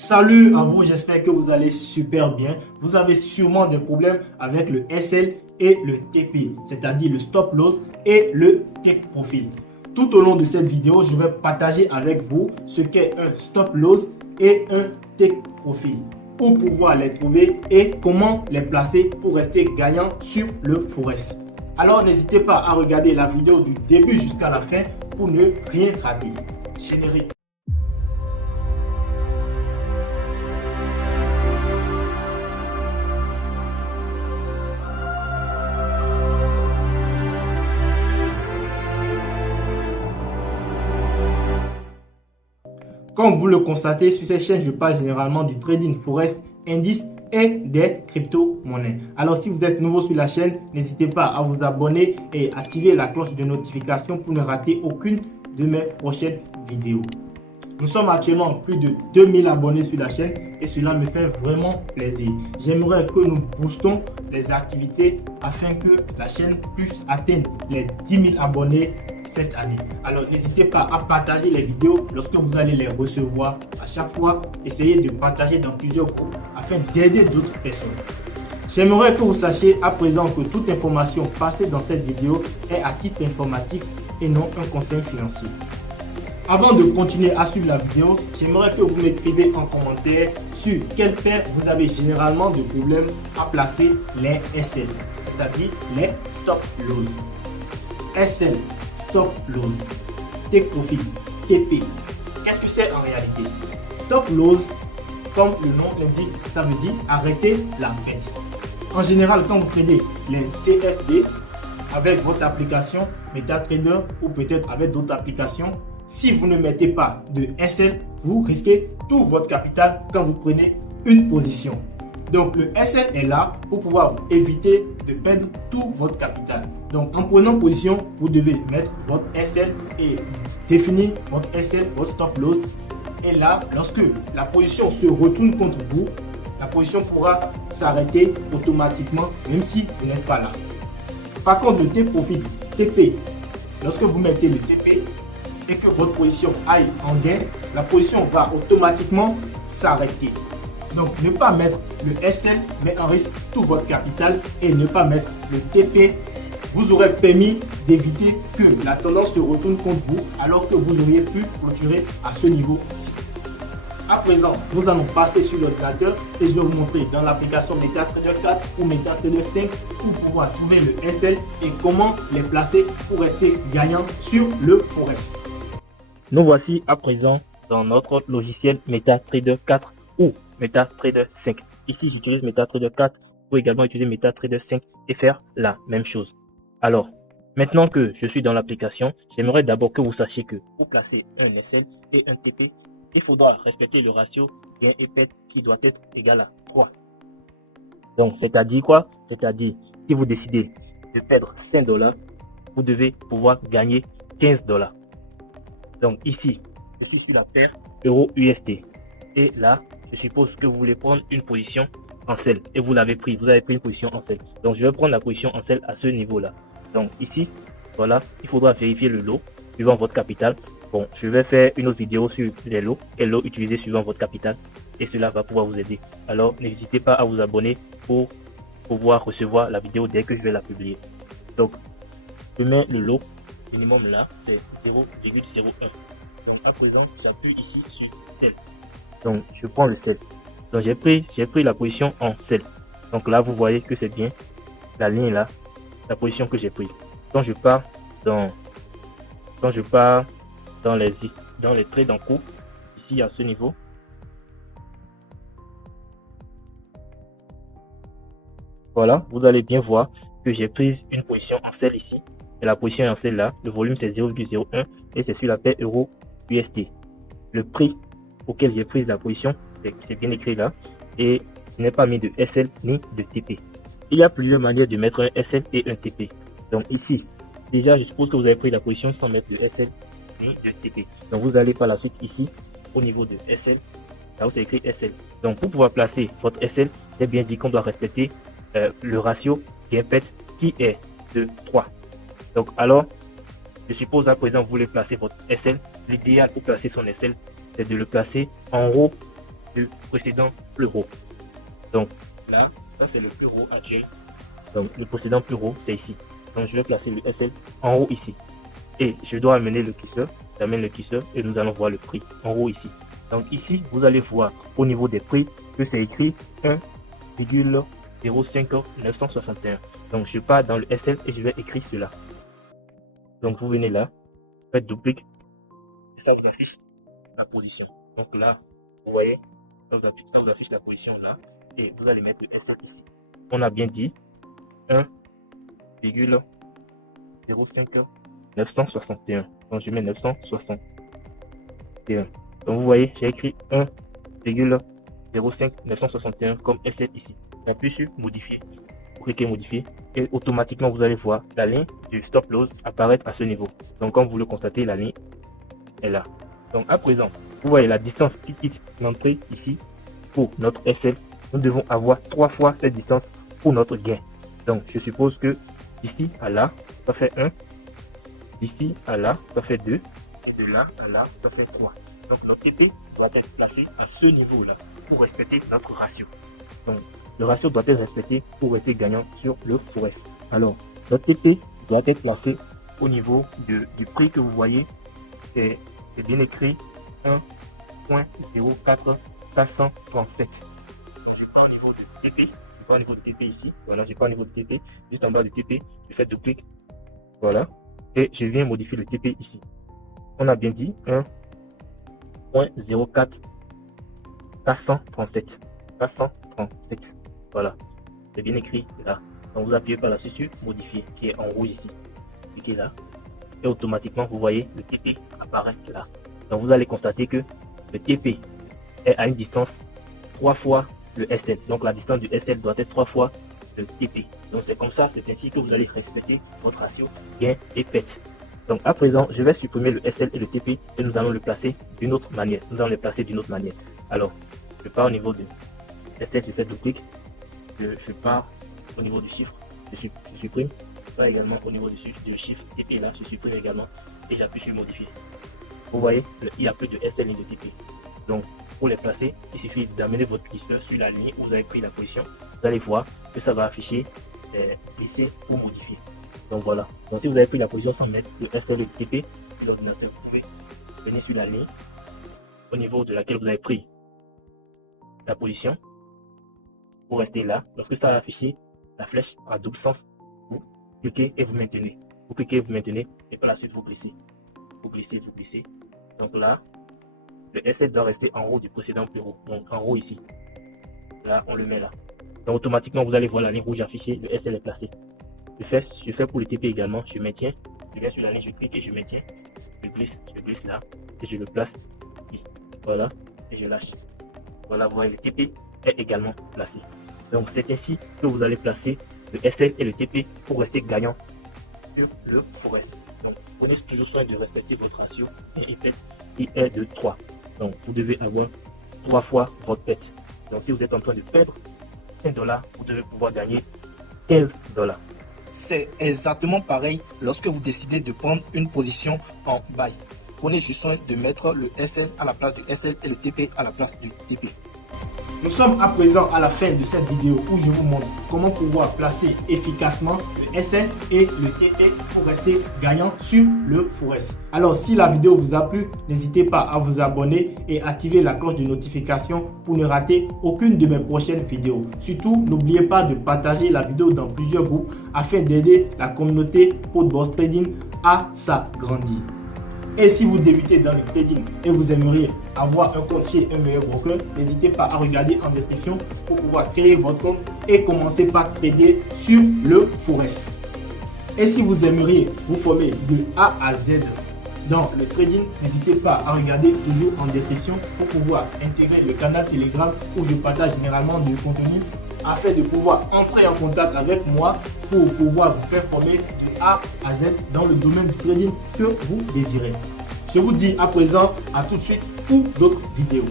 Salut à vous, j'espère que vous allez super bien. Vous avez sûrement des problèmes avec le SL et le TP, c'est-à-dire le stop loss et le take profit. Tout au long de cette vidéo, je vais partager avec vous ce qu'est un stop loss et un take profit, où pouvoir les trouver et comment les placer pour rester gagnant sur le forex. Alors n'hésitez pas à regarder la vidéo du début jusqu'à la fin pour ne rien rater. Générique. Comme vous le constatez, sur cette chaîne, je parle généralement du trading forex, indice et des crypto-monnaies. Alors, si vous êtes nouveau sur la chaîne, n'hésitez pas à vous abonner et activer la cloche de notification pour ne rater aucune de mes prochaines vidéos. Nous sommes actuellement plus de 2000 abonnés sur la chaîne et cela me fait vraiment plaisir. J'aimerais que nous boostons les activités afin que la chaîne puisse atteindre les 10 000 abonnés cette année. Alors n'hésitez pas à partager les vidéos lorsque vous allez les recevoir. À chaque fois, essayez de partager dans plusieurs groupes afin d'aider d'autres personnes. J'aimerais que vous sachiez à présent que toute information passée dans cette vidéo est à titre informatif et non un conseil financier. Avant de continuer à suivre la vidéo, j'aimerais que vous m'écriviez en commentaire sur quelle paire vous avez généralement de problèmes à placer les SL, c'est-à-dire les stop loss. SL, stop loss, take profit, TP. Qu'est-ce que c'est en réalité? Stop loss, comme le nom l'indique, ça veut dire arrêter la perte. En général, quand vous tradez les CFD avec votre application MetaTrader ou peut-être avec d'autres applications, si vous ne mettez pas de SL, vous risquez tout votre capital quand vous prenez une position. Donc le SL est là pour pouvoir vous éviter de perdre tout votre capital. Donc en prenant position, vous devez mettre votre SL et définir votre SL, votre stop loss. Et là, lorsque la position se retourne contre vous, la position pourra s'arrêter automatiquement même si vous n'êtes pas là. Par contre, le take profit, TP, lorsque vous mettez le TP, et que votre position aille en gain, la position va automatiquement s'arrêter. Donc, ne pas mettre le SL met en risque tout votre capital et ne pas mettre le TP vous aurait permis d'éviter que la tendance se retourne contre vous alors que vous auriez pu clôturer à ce niveau-ci. À présent, nous allons passer sur l'ordinateur et je vais vous montrer dans l'application MetaTrader 4 ou MetaTrader 5 pour pouvoir trouver le SL et comment les placer pour rester gagnant sur le forex. Nous voici à présent dans notre logiciel MetaTrader 4 ou MetaTrader 5. Ici, j'utilise MetaTrader 4 pour également utiliser MetaTrader 5 et faire la même chose. Alors, maintenant que je suis dans l'application, j'aimerais d'abord que vous sachiez que pour placer un SL et un TP, il faudra respecter le ratio gain et perte qui doit être égal à 3. Donc, c'est-à-dire quoi? C'est-à-dire, si vous décidez de perdre 5 $, vous devez pouvoir gagner 15 $. Donc ici, je suis sur la paire Euro-USD. Et là, je suppose que vous voulez prendre une position en sell. Et vous l'avez pris, vous avez pris une position en sell. Donc je vais prendre la position en sell à ce niveau-là. Donc ici, voilà, il faudra vérifier le lot suivant votre capital. Bon, je vais faire une autre vidéo sur les lots et lots utilisés suivant votre capital. Et cela va pouvoir vous aider. Alors n'hésitez pas à vous abonner pour pouvoir recevoir la vidéo dès que je vais la publier. Donc, je mets le lot. Minimum là, c'est 0,01. Donc à présent, j'appuie ici sur sell. Donc je prends le sell. Donc j'ai pris la position en sell. Donc là, vous voyez que c'est bien la ligne là, la position que j'ai prise. Quand je pars dans les trades en cours, ici à ce niveau, voilà, vous allez bien voir que j'ai pris une position en sell ici. Et la position est en sell là, le volume c'est 0,01 et c'est sur la paire Euro-USD. Le prix auquel j'ai pris la position, c'est bien écrit là, et je n'ai pas mis de SL ni de TP. Il y a plusieurs manières de mettre un SL et un TP. Donc ici, déjà je suppose que vous avez pris la position sans mettre de SL ni de TP. Donc vous allez par la suite ici, au niveau de SL, là où c'est écrit SL. Donc pour pouvoir placer votre SL, c'est bien dit qu'on doit respecter le ratio gain-perte qui est de 3. Donc alors, je suppose à présent vous voulez placer votre SL. L'idéal pour placer son SL, c'est de le placer en haut du précédent plus haut. Donc là, ça c'est le plus haut actuel. Donc le précédent plus haut, c'est ici. Donc je vais placer le SL en haut ici. Et je dois amener le curseur. J'amène le curseur et nous allons voir le prix en haut ici. Donc ici, vous allez voir au niveau des prix que c'est écrit 1,05961. Donc je pars dans le SL et je vais écrire cela. Donc vous venez là, faites double-clic, ça vous affiche la position. Donc là, vous voyez, ça vous affiche la position là et vous allez mettre le SL ici. On a bien dit 1,05961. Donc je mets 961. Donc vous voyez, j'ai écrit 1,05961 comme SL ici. J'appuie sur modifier. Vous cliquez modifier et automatiquement vous allez voir la ligne du stop loss apparaître à ce niveau. Donc comme vous le constatez, la ligne est là. Donc à présent, vous voyez la distance qui quitte l'entrée ici pour notre SL. Nous devons avoir 3 fois cette distance pour notre gain. Donc je suppose que d'ici à là, ça fait 1. D'ici à là, ça fait 2. Et de là à là, ça fait 3. Donc le TP doit être placé à ce niveau-là pour respecter notre ratio. Donc le ratio doit être respecté pour rester gagnant sur le Forex. Alors, notre TP doit être placé au niveau du prix que vous voyez. C'est bien écrit 1.04437. Je suis pas au niveau de TP. Je suis pas au niveau de TP ici. Voilà, je suis pas au niveau de TP. Juste en bas de TP, je fais double clic. Voilà. Et je viens modifier le TP ici. On a bien dit 1.04437. 437. Voilà. C'est bien écrit là. Donc vous appuyez par là-dessus sur modifier qui est en rouge ici. Cliquez là. Et automatiquement vous voyez le TP apparaître là. Donc vous allez constater que le TP est à une distance 3 fois le SL. Donc la distance du SL doit être 3 fois le TP. Donc c'est comme ça, c'est ainsi que vous allez respecter votre ratio gain et perte. Donc à présent, je vais supprimer le SL et le TP et nous allons le placer d'une autre manière. Alors, je pars au niveau de SL, je fais double clic. Je pars au niveau du chiffre, je supprime. Là également au niveau du chiffre TP là, je supprime également et j'appuie sur modifier. Vous voyez, il n'y a plus de SL et de TP. Donc pour les placer, il suffit d'amener votre curseur sur la ligne où vous avez pris la position. Vous allez voir que ça va afficher lycée ou modifier. Donc voilà. Donc si vous avez pris la position sans mettre le SL et le TP, l'ordinateur, vous pouvez venir sur la ligne au niveau de laquelle vous avez pris la position. Vous restez là. Lorsque ça va afficher la flèche à double sens, vous cliquez et vous maintenez. Vous cliquez, vous maintenez et par la suite vous glissez. Vous glissez, vous glissez. Donc là, le SL doit rester en haut du précédent plus haut. Donc en haut ici. Là, on le met là. Donc automatiquement, vous allez voir la ligne rouge affichée, le SL est placé. Je fais pour le TP également, je maintiens. Je viens sur la ligne, je clique et je maintiens. Je glisse là et je le place ici. Voilà, et je lâche. Voilà, vous voyez, le TP est également placé. Donc c'est ainsi que vous allez placer le SL et le TP pour rester gagnant sur le Forex. Donc prenez toujours soin de respecter votre ratio qui est de 3. Donc vous devez avoir 3 fois votre perte. Donc si vous êtes en train de perdre $1, vous devez pouvoir gagner $15. C'est exactement pareil lorsque vous décidez de prendre une position en buy. Prenez juste soin de mettre le SL à la place du SL et le TP à la place du TP. Nous sommes à présent à la fin de cette vidéo où je vous montre comment pouvoir placer efficacement le SL et le TP pour rester gagnant sur le Forex. Alors si la vidéo vous a plu, n'hésitez pas à vous abonner et activer la cloche de notification pour ne rater aucune de mes prochaines vidéos. Surtout, n'oubliez pas de partager la vidéo dans plusieurs groupes afin d'aider la communauté PodBoss Trading à s'agrandir. Et si vous débutez dans le trading et vous aimeriez avoir un compte chez un meilleur broker, n'hésitez pas à regarder en description pour pouvoir créer votre compte et commencer par trader sur le Forex. Et si vous aimeriez vous former de A à Z dans le trading, n'hésitez pas à regarder toujours en description pour pouvoir intégrer le canal Telegram où je partage généralement du contenu afin de pouvoir entrer en contact avec moi pour pouvoir vous faire former de A à Z dans le domaine du trading que vous désirez. Je vous dis à présent à tout de suite pour d'autres vidéos.